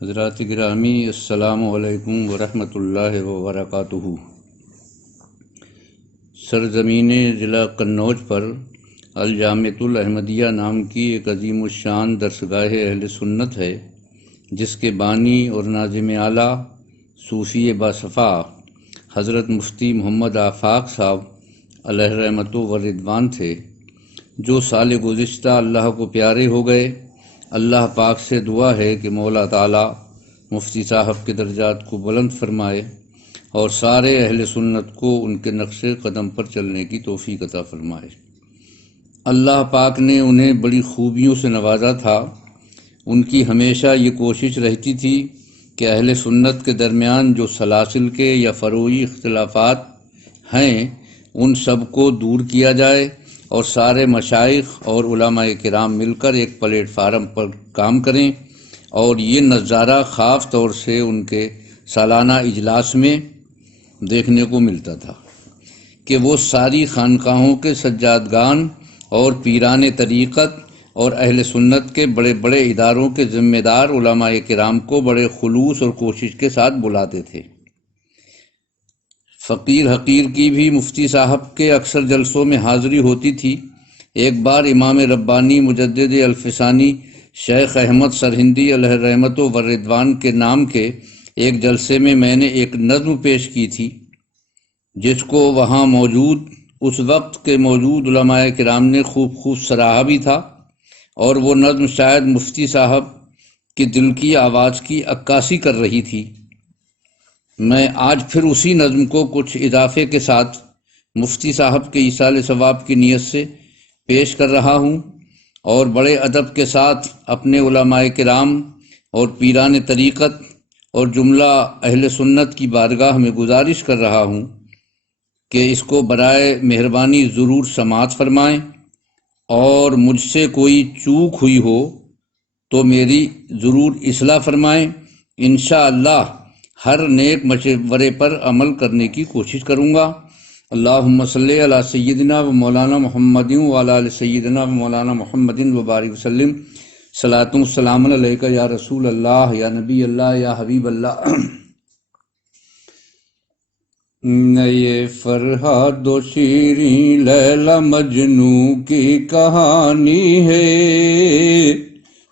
حضرات گرامی، السلام علیکم ورحمۃ اللہ وبرکاتہ۔ سرزمین ضلع قنوج پر الجامعۃ الاحمدیہ نام کی ایک عظیم الشان درسگاہ اہل سنت ہے، جس کے بانی اور ناظم اعلیٰ صوفی باصفا حضرت مفتی محمد آفاق صاحب علیہ رحمت و رضوان تھے، جو سال گزشتہ اللہ کو پیارے ہو گئے۔ اللہ پاک سے دعا ہے کہ مولا تعالیٰ مفتی صاحب کے درجات کو بلند فرمائے اور سارے اہل سنت کو ان کے نقش قدم پر چلنے کی توفیق عطا فرمائے۔ اللہ پاک نے انہیں بڑی خوبیوں سے نوازا تھا۔ ان کی ہمیشہ یہ کوشش رہتی تھی کہ اہل سنت کے درمیان جو سلاسل کے یا فروعی اختلافات ہیں ان سب کو دور کیا جائے اور سارے مشائخ اور علماء کرام مل کر ایک پلیٹ فارم پر کام کریں، اور یہ نظارہ خاص طور سے ان کے سالانہ اجلاس میں دیکھنے کو ملتا تھا کہ وہ ساری خانقاہوں کے سجادگان اور پیران طریقت اور اہل سنت کے بڑے بڑے اداروں کے ذمہ دار علماء کرام کو بڑے خلوص اور کوشش کے ساتھ بلاتے تھے۔ فقیر حقیر کی بھی مفتی صاحب کے اکثر جلسوں میں حاضری ہوتی تھی۔ ایک بار امام ربانی مجدد الفسانی شیخ احمد سرہندی علیہ رحمت و رضوان کے نام کے ایک جلسے میں نے ایک نظم پیش کی تھی، جس کو وہاں موجود اس وقت کے موجود علماء کرام نے خوب سراہا بھی تھا، اور وہ نظم شاید مفتی صاحب کی دل کی آواز کی عکاسی کر رہی تھی۔ میں آج پھر اسی نظم کو کچھ اضافے کے ساتھ مفتی صاحب کے ایصال ثواب کی نیت سے پیش کر رہا ہوں، اور بڑے ادب کے ساتھ اپنے علماء کرام اور پیران طریقت اور جملہ اہل سنت کی بارگاہ میں گزارش کر رہا ہوں کہ اس کو برائے مہربانی ضرور سماعت فرمائیں، اور مجھ سے کوئی چوک ہوئی ہو تو میری ضرور اصلاح فرمائیں۔ انشاءاللہ ہر نیک مشورے پر عمل کرنے کی کوشش کروں گا۔ اللہم صلی علی سیدنا و مولانا محمد و علی آل سیدنا و مولانا محمد و بارک وسلم۔ صلاۃ و سلام علیک یا رسول اللہ، یا نبی اللہ، یا حبیب اللہ۔ یہ فرہاد و شیریں لیلا مجنوں کی کہانی ہے،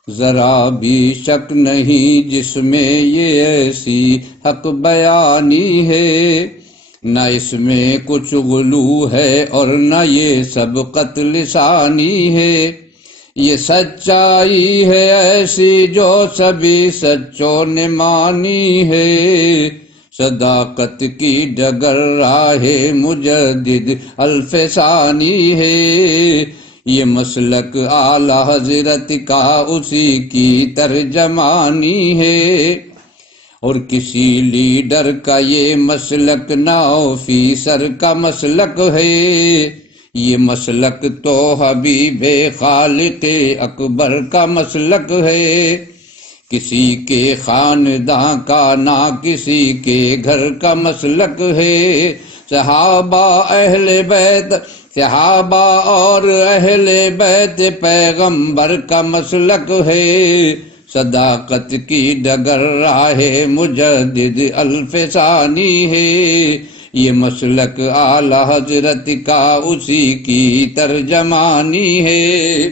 ذرا بھی شک نہیں جس میں یہ ایسی حق بیانی ہے، نہ اس میں کچھ غلو ہے اور نہ یہ سبقت لسانی ہے، یہ سچائی ہے ایسی جو سبھی سچوں نے مانی ہے، صداقت کی ڈگر راہ مجدد الفسانی ہے، یہ مسلک اعلی حضرت کا اسی کی ترجمانی ہے، اور کسی لیڈر کا یہ مسلک نہ آفیسر کا مسلک ہے، یہ مسلک تو حبیب خالق اکبر کا مسلک ہے، کسی کے خاندان کا نہ کسی کے گھر کا مسلک ہے، صحابہ اور اہل بیت پیغمبر کا مسلک ہے، صداقت کی ڈگر راہ مجدد الفسانی ہے، یہ مسلک اعلی حضرت کا اسی کی ترجمانی ہے،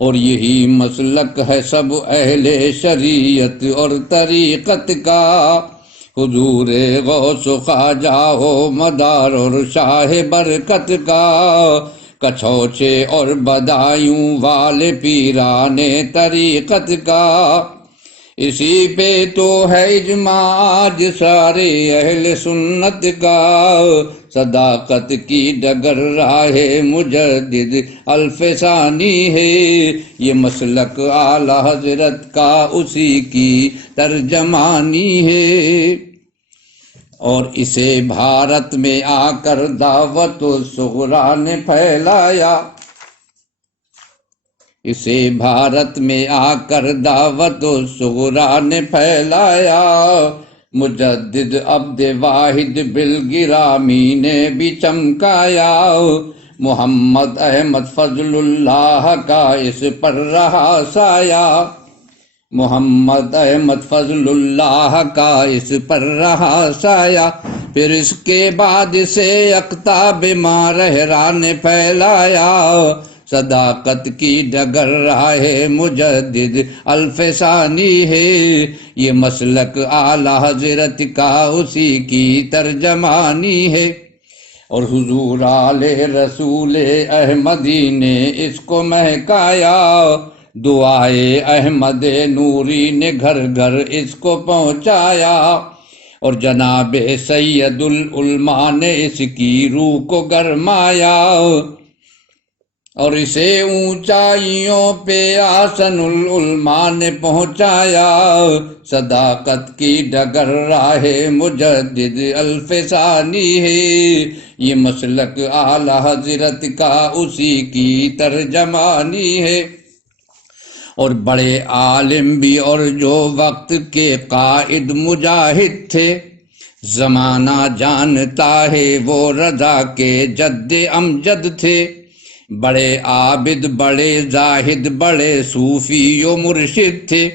اور یہی مسلک ہے سب اہل شریعت اور طریقت کا، حضور غوث خواجہ ہو مدار اور شاہ برکت کا، کچھوچے اور بدایوں والے پیران طریقت کا، اسی پہ تو ہے اجماع آج سارے اہل سنت کا، صداقت کی ڈگر راہ مجدد الفسانی ہے، یہ مسلک اعلی حضرت کا اسی کی ترجمانی ہے، اور اسے بھارت میں آ کر دعوت الصغریٰ نے پھیلایا، اسے بھارت میں آ کر دعوت الصغریٰ نے پھیلایا، مجدد عبد واحد بالگرامی نے بھی چمکایا، محمد احمد فضل اللہ کا اس پر رہا سایہ، محمد احمد فضل اللہ کا اس پر رہا سایہ، پھر اس کے بعد سے اقطاب ماہرہ نے پھیلایا، صداقت کی ڈگر راہ مجدد الفسانی ہے، یہ مسلک اعلی حضرت کا اسی کی ترجمانی ہے، اور حضور آل رسول احمدی نے اس کو مہکایا، دعائے احمد نوری نے گھر گھر اس کو پہنچایا، اور جناب سید العلماء نے اس کی روح کو گرمایا، اور اسے اونچائیوں پہ آسن العلماء نے پہنچایا، صداقت کی ڈگر راہ مجدد الفسانی ہے، یہ مسلک اعلی حضرت کا اسی کی ترجمانی ہے، اور بڑے عالم بھی اور جو وقت کے قائد مجاہد تھے، زمانہ جانتا ہے وہ رضا کے جد امجد تھے، بڑے عابد بڑے زاہد بڑے صوفی و مرشد تھے،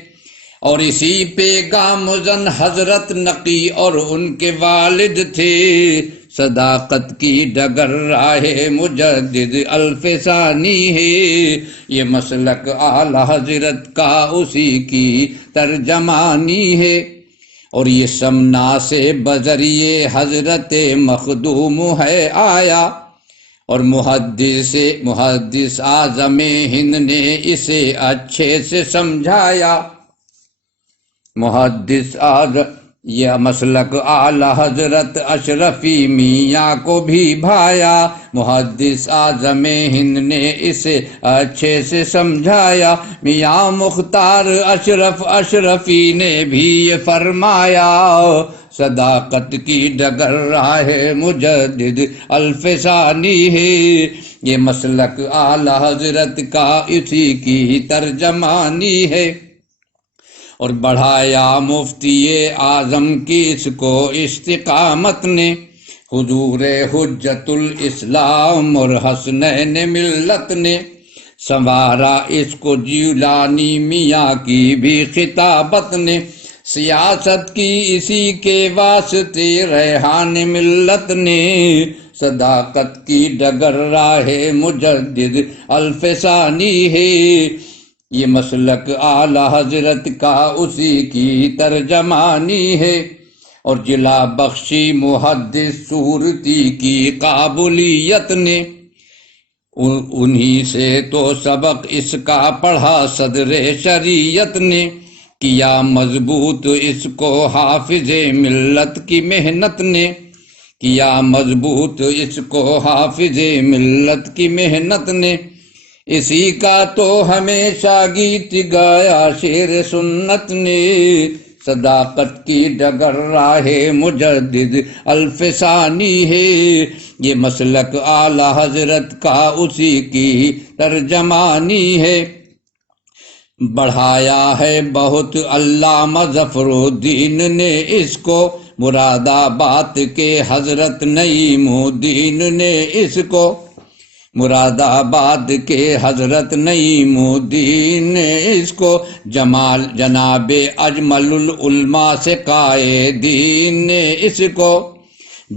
اور اسی پہ گامزن حضرت نقی اور ان کے والد تھے، صداقت کی ڈگر راہ مجدد الفسانی ہے، یہ مسلک اعلی حضرت کا اسی کی ترجمانی ہے، اور یہ سمنا سے بذریعے حضرت مخدوم ہے آیا، اور محدث اعظم ہند نے اسے اچھے سے سمجھایا، محدث اعظم یہ مسلک اعلی حضرت اشرفی میاں کو بھی بھایا، محدث اعظم ہند نے اسے اچھے سے سمجھایا، میاں مختار اشرف اشرفی نے بھی یہ فرمایا، صداقت کی ڈگر راہ مجدد الفسانی ہے، یہ مسلک اعلی حضرت کا اسی کی ترجمانی ہے، اور بڑھایا مفتی اعظم کی اس کو استقامت نے، حضور حجت الاسلام اور حسنین ملت نے، سنوارا اس کو جیلانی میاں کی بھی خطابت نے، سیاست کی اسی کے واسطے ریحان ملت نے، صداقت کی ڈگر راہ مجدد الفسانی ہے، یہ مسلک اعلی حضرت کا اسی کی ترجمانی ہے، اور جلا بخشی محدث صورتی کی قابلیت نے، انہی سے تو سبق اس کا پڑھا صدر شریعت نے، کیا مضبوط اس کو حافظ ملت کی محنت نے، کیا مضبوط اس کو حافظ ملت کی محنت نے، اسی کا تو ہمیشہ گیت گایا شیر سنت نے، صداقت کی ڈگر راہ مجدد الفسانی ہے، یہ مسلک اعلی حضرت کا اسی کی ترجمانی ہے، بڑھایا ہے بہت علامہ ظفر الدین نے اس کو، مراد آباد کے حضرت نعیم الدین نے اس کو، مراد آباد کے حضرت نعیم الدین نے اس کو، جناب اجمل العلماء سے قائدین نے اس کو،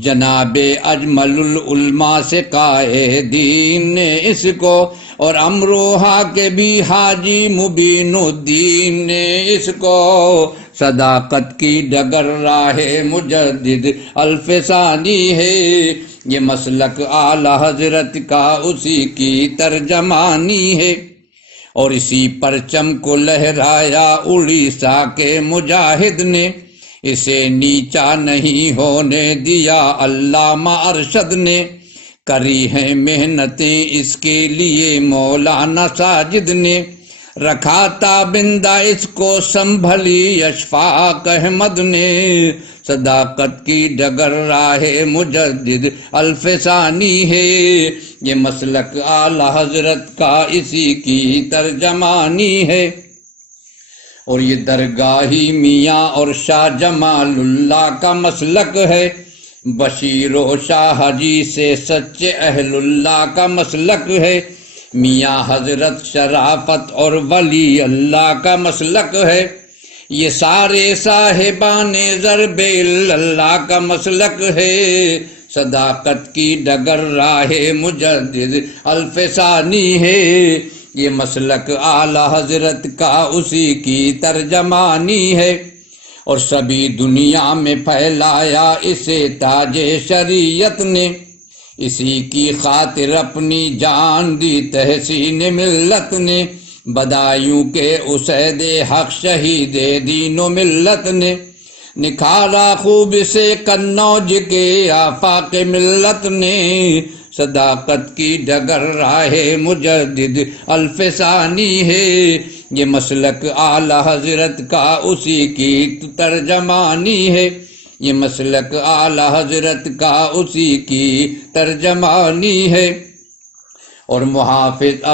جناب اجمل العلماء سے قائدین نے اس کو، اور امروہا کے بھی حاجی مبین الدین نے اس کو، صداقت کی ڈگر راہ مجدد الفسانی ہے، یہ مسلک اعلی حضرت کا اسی کی ترجمانی ہے، اور اسی پرچم کو لہرایا اڑیسہ کے مجاہد نے، اسے نیچا نہیں ہونے دیا علامہ ارشد نے، کری ہیں محنتیں اس کے لیے مولانا ساجد نے، رکھا تابندہ اس کو سنبھلی اشفاق احمد نے، صداقت کی ڈگر راہ مجدد الفسانی ہے، یہ مسلک اعلی حضرت کا اسی کی ترجمانی ہے، اور یہ درگاہی میاں اور شاہ جمال اللہ کا مسلک ہے، بشیر و شاہ حجی سے سچے اہل اللہ کا مسلک ہے، میاں حضرت شرافت اور ولی اللہ کا مسلک ہے، یہ سارے صاحبان ضرب اللہ کا مسلک ہے، صداقت کی ڈگر راہ مجدد الفسانی ہے، یہ مسلک اعلی حضرت کا اسی کی ترجمانی ہے، اور سبھی دنیا میں پھیلایا اسے تاج شریعت نے، اسی کی خاطر اپنی جان دی تحسین ملت نے، بدایوں کے اسید حق شہید دین و ملت نے، نکھارا خوب سے قنوج کے آفاق ملت نے، صداقت کی ڈگر راہ مجدد الفسانی ہے، یہ مسلک اعلی حضرت کا اسی کی ترجمانی ہے، یہ مسلک اعلی حضرت کا اسی کی ترجمانی ہے، اور محافظ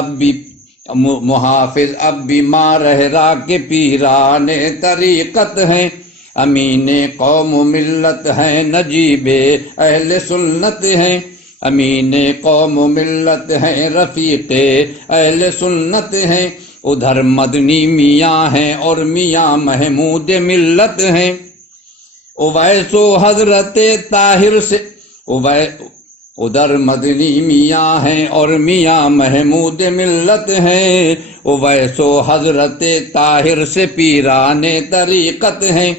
اب بھی مارہرا کے پیران طریقت ہیں، امین قوم و ملت ہیں، نجیب اہل سنت ہیں، امین قوم و ملت ہیں، رفیق اہل سنت ہیں، ادھر مدنی میاں ہیں اور میاں محمود ملت ہیں، اویس و حضرت طاہر سے ادھر مدنی میاں ہیں اور میاں محمود ملت ہیں، اویس و حضرت طاہر سے پیران طریقت ہیں،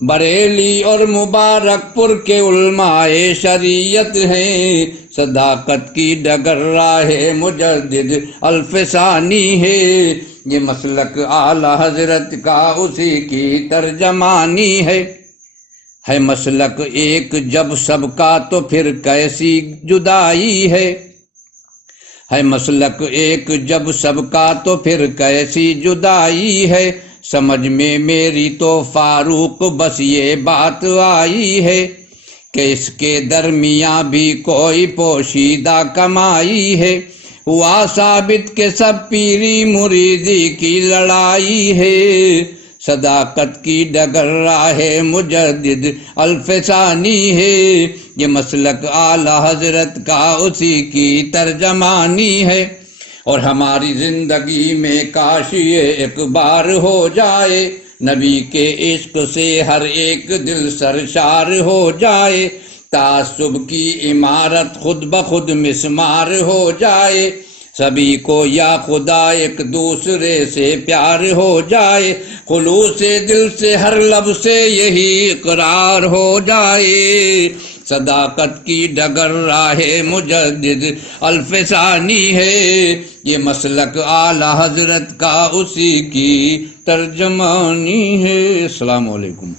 بریلی اور مبارک پور کے علماء شریعت ہیں، صداقت کی ڈگر راہ مجدد الفسانی ہے، یہ مسلک اعلی حضرت کا اسی کی ترجمانی ہے مسلک ایک جب سب کا تو پھر کیسی جدائی ہے مسلک ایک جب سب کا تو پھر کیسی جدائی ہے، سمجھ میں میری تو فاروق بس یہ بات آئی ہے کہ اس کے درمیان بھی کوئی پوشیدہ کمائی ہے، ہوا ثابت کہ سب پیری مریدی کی لڑائی ہے، صداقت کی ڈگر راہ مجدد الفسانی ہے، یہ مسلک اعلی حضرت کا اسی کی ترجمانی ہے، اور ہماری زندگی میں کاش یہ ایک بار ہو جائے، نبی کے عشق سے ہر ایک دل سرشار ہو جائے، تعصب کی عمارت خود بخود مسمار ہو جائے، سبھی کو یا خدا ایک دوسرے سے پیار ہو جائے، خلوص دل سے ہر لب سے یہی اقرار ہو جائے، صداقت کی ڈگر راہ مجدد الفسانی ہے، یہ مسلک اعلی حضرت کا اسی کی ترجمانی ہے۔ السلام علیکم۔